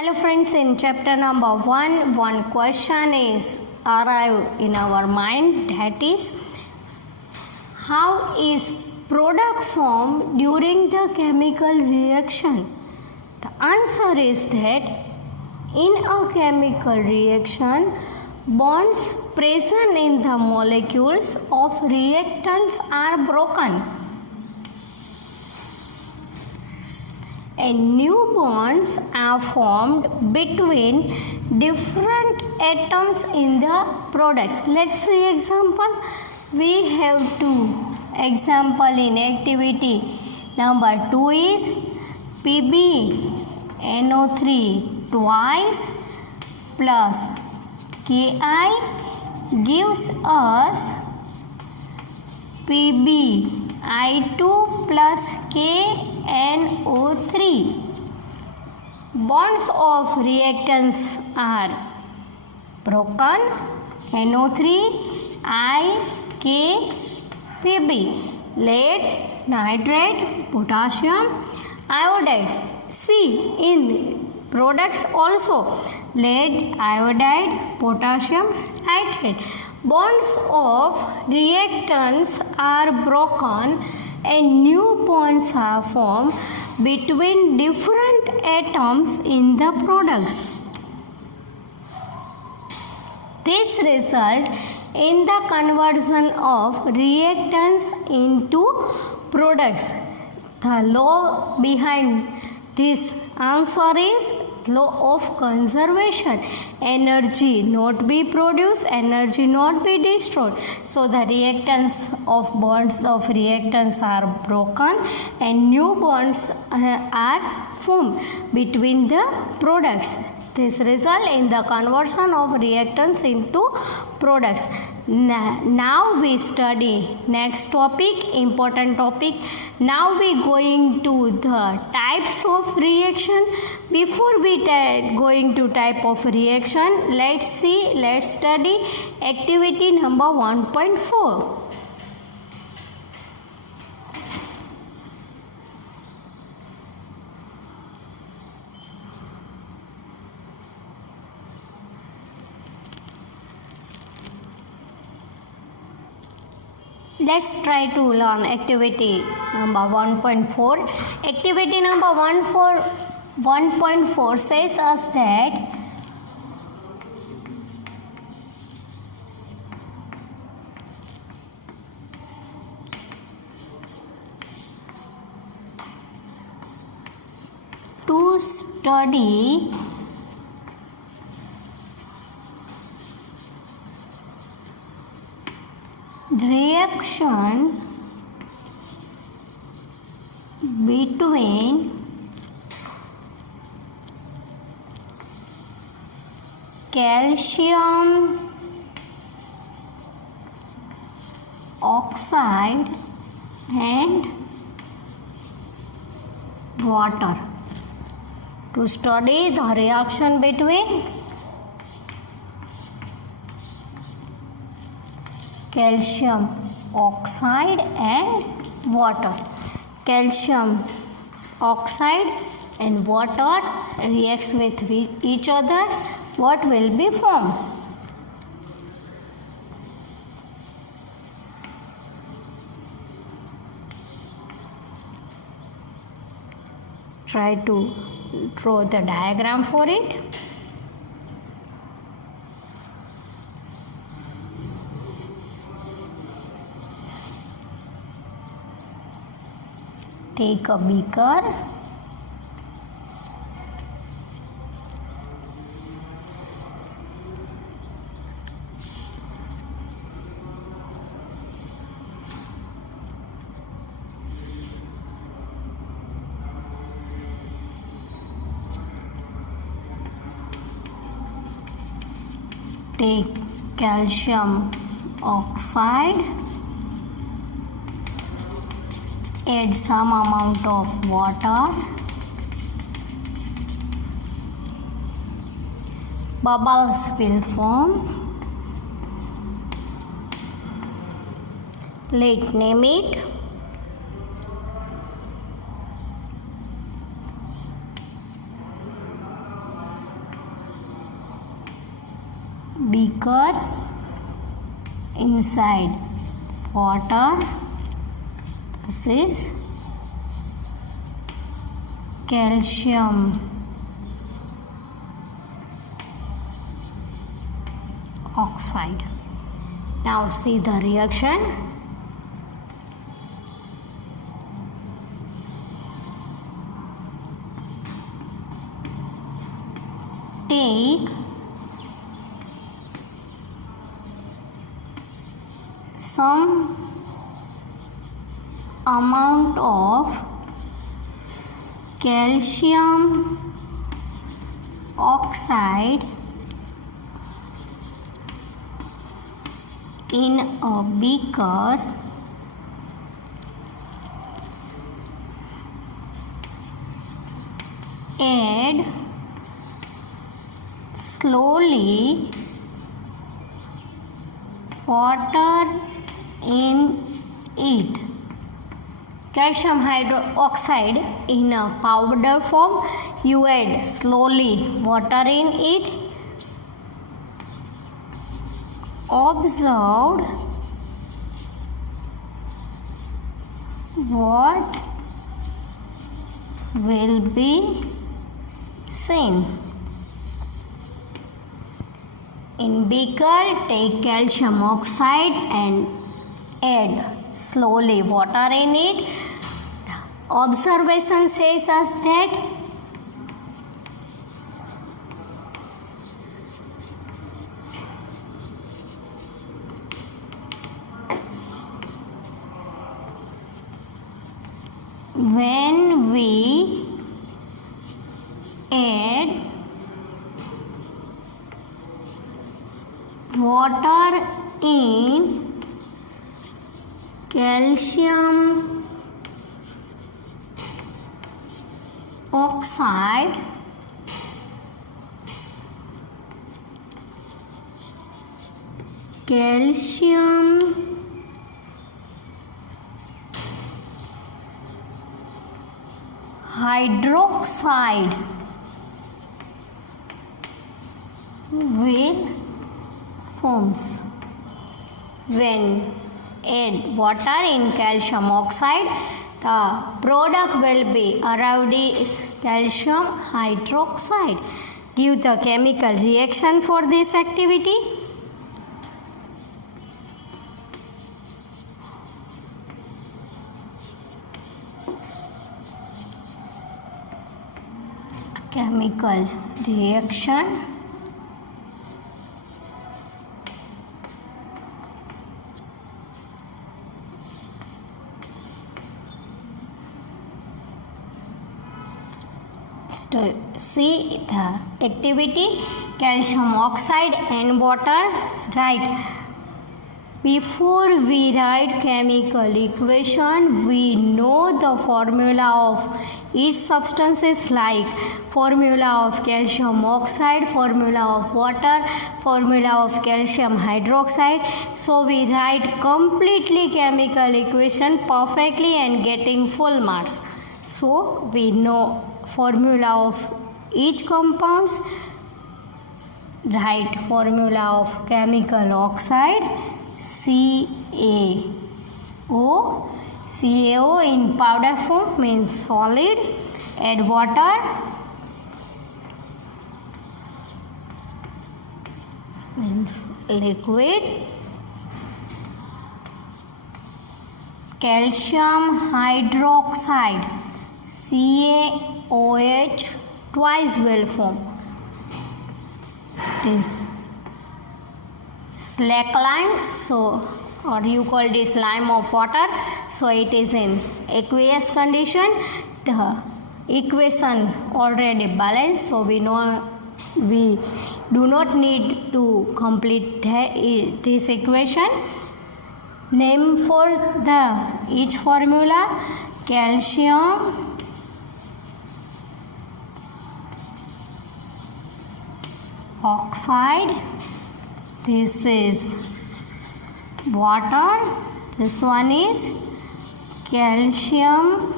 Hello friends, in chapter number 1, one question is arrived in our mind, that is, how is product formed during the chemical reaction? The answer is that in a chemical reaction, bonds present in the molecules of reactants are broken and new bonds are formed between different atoms in the products. Let's see example. We have two example in activity. Number 2 is PbNO3 twice plus Ki gives us PbI2 plus KNO3. Bonds of reactants are broken. NO3, I, K, Pb. Lead, nitrate, potassium, iodide. See in products also lead, iodide, potassium, nitrate. Bonds of reactants are broken and new bonds are formed between different atoms in the products. This results in the conversion of reactants into products. The law behind this answer is law of conservation. Energy not be produced, energy not be destroyed. So the reactants of bonds of reactants are broken and new bonds are formed between the products. This result in the conversion of reactants into products. Now we study next topic, important topic. Now we going to the types of reaction. Before we going to type of reaction, let's study activity number 1.4. Let's try to learn activity number 1.4. Activity number 1.4 says us that to study reaction between calcium oxide and water. To study the reaction between calcium oxide and water. Calcium oxide and water reacts with each other. What will be formed? Try to draw the diagram for it. Take a beaker. Take calcium oxide. Add some amount of water. Bubbles will form. Let's name it. beaker inside water. This is calcium oxide. Now see the reaction. Take some amount of calcium oxide in a beaker, add slowly water in it. Calcium hydroxide in a powder form, you add slowly water in it. Observe what will be seen. In beaker, take calcium oxide and add slowly water in it. The observation says us that when we add water in calcium oxide, calcium hydroxide will forms. When add water in calcium oxide, the product will be arrived is calcium hydroxide. Give the chemical reaction for this activity. Chemical reaction. See the activity, calcium oxide and water. Right. Before we write chemical equation, we know the formula of each substances, like formula of calcium oxide, formula of water, formula of calcium hydroxide. So we write completely chemical equation perfectly and getting full marks. So we know formula of each compounds. Write formula of chemical oxide, CaO. CaO in powder form means solid. Add water means liquid. Calcium hydroxide, CaOH twice will form. It is slack lime, so or you call this lime of water, so it is in aqueous condition. The equation already balanced, so we do not need to complete this equation. Name for the each formula: calcium oxide, this is water, this one is calcium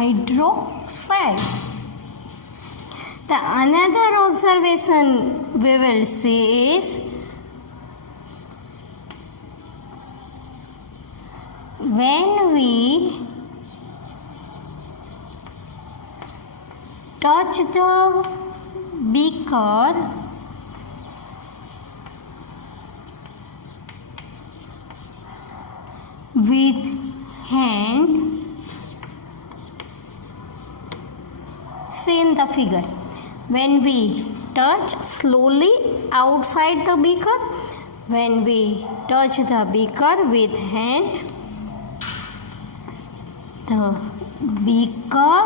hydroxide. The another observation we will see is when we touch the beaker with hand, see in the figure, when we touch slowly outside the beaker, when we touch the beaker with hand, the beaker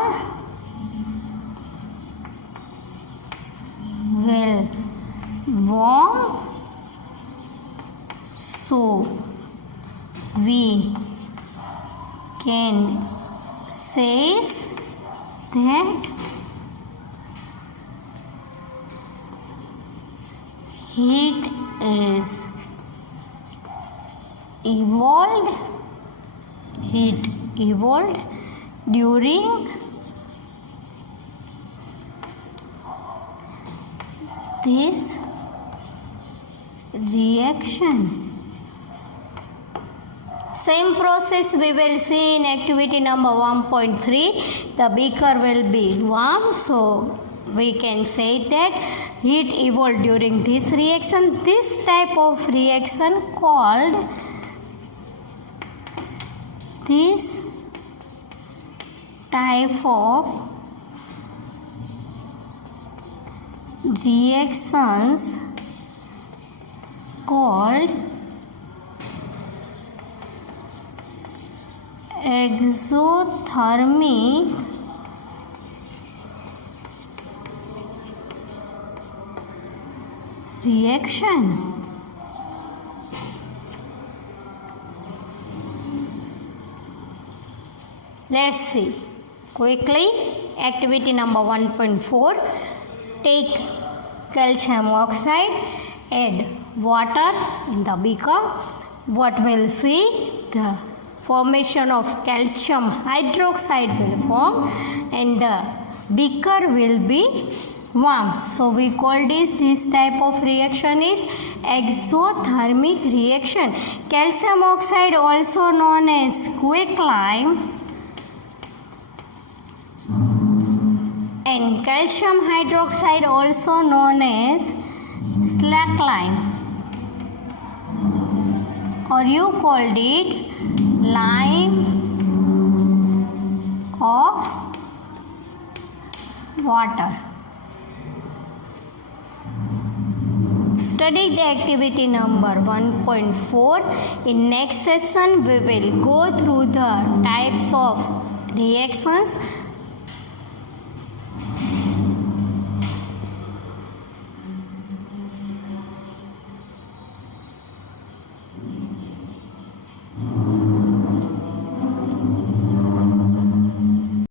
will warm, so we can say that heat is evolved during this reaction. Same process we will see in activity number 1.3. The beaker will be warm, so we can say that heat evolved during this reaction. This type of reaction called reactions called exothermic reaction. Let's see quickly activity number 1.4. Take calcium oxide, add water in the beaker. What we'll see, the formation of calcium hydroxide will form and the beaker will be warm. So we call this type of reaction is exothermic reaction. Calcium oxide also known as quicklime and calcium hydroxide also known as slacklime, or you called it lime of water. Study the activity number 1.4. In next session we will go through the types of reactions